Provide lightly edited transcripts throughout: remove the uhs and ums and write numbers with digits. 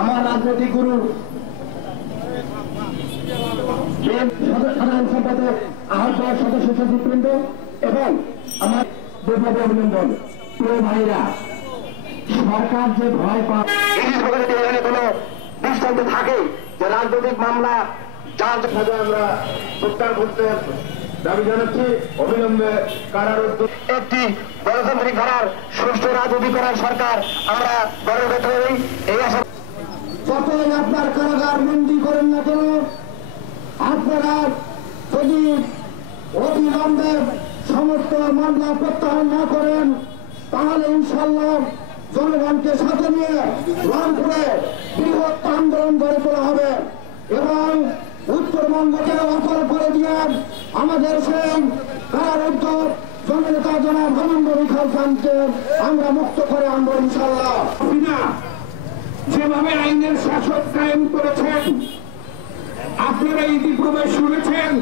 আমার রাজনৈতিক গুরু সাধারণ সম্পাদক আহত সদস্য সচিববৃন্দ এবং আমার ব্যাপক অভিনন্দন। প্রিয় ভাইরা, সরকার যে ভয় পায় কোন দৃষ্টান্ত থাকে যে রাজনৈতিক মামলা যার আমরা প্রত্যাহার করতে দাবি জানাচ্ছি। অবিলম্বে কারারুদ্ধ একটি গণতান্ত্রিক ধারার সুষ্ঠু রাজনীতি করার সরকার আমরা গড়ে তুলতে পারি এই আশা। যতই আপনার কারাগার বন্দী করেন না কেন, আপনারা যদি অবিলম্বে সমস্ত মামলা প্রত্যাহার না করেন তাহলে ইনশাল্লাহ জনগণকে সাথে নিয়ে রংপুরে বৃহৎ আন্দোলন গড়ে তোলা হবে এবং উত্তরবঙ্গকে অচল করে দিয়ে আমাদের সেই কারারুদ্ধ জননেতা জনাব হেমন্ত বিখাল খানকে আমরা মুক্ত করে আনবো ইনশাল্লাহ। যেভাবে আইনের শাসন কায়েম করেছেন, আপনারা ইতিপূর্বে শুনেছেন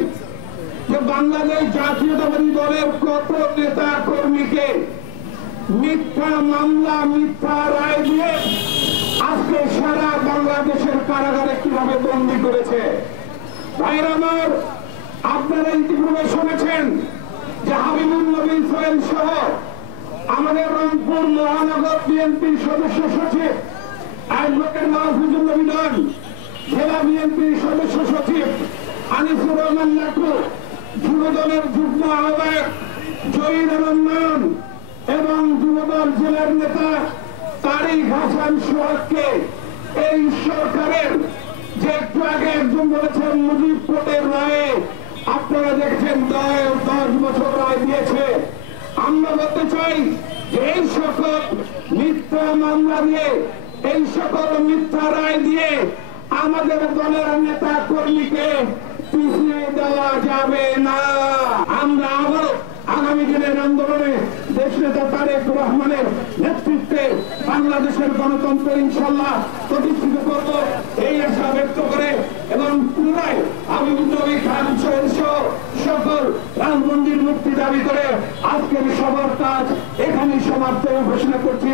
যে বাংলাদেশ জাতীয়তাবাদী দলের কত নেতা কর্মীকে মিথ্যা মামলা মিথ্যা রায় দিয়ে আজকে সারা বাংলাদেশের কারাগারে কিভাবে বন্দী করেছে। ভাইরা আমার, আপনারা ইতিপূর্বে শুনেছেন যে হাবিবুল নবী সোহেল সহ আমাদের রংপুর মহানগর বিএনপির সদস্য সচিব অ্যাডভোকেট মাহফুজুর নবী নন, জেলা বিএনপির সদস্য সচিব আনিসুর রহমান লাটু, যুবদলের যুগ্ম আহ্বায়ক জহির আলম এবং যুবদল জেলার নেতা তারিক হাসান সোহাগকে এই সরকারের যে একটু আগে একজন বলেছেন মুজিব কোর্টের রায়ে আপনারা দেখেছেন 10 বছর রায় দিয়েছে। আমরা বলতে চাই যে এই সকল মিথ্যা মামলা দিয়ে এই সকল মিথ্যা রায় দিয়ে আমাদের দলের নেতা কর্মীকে পিছিয়ে দেওয়া যাবে না। আমরা আবার আগামী দিনের আন্দোলনে দেশ নেতা তারেক রহমানের নেতৃত্বে বাংলাদেশের গণতন্ত্র ইনশাল্লাহ প্রতিষ্ঠিত করব এই আশা ব্যক্ত করে এবং পুনরায় হাবিবুল নবী খান সোহেল সহ সকল রাজবন্দীর মুক্তি দাবি করে আজকের সবার কাজ এখানেই সমাপ্ত ঘোষণা করছি।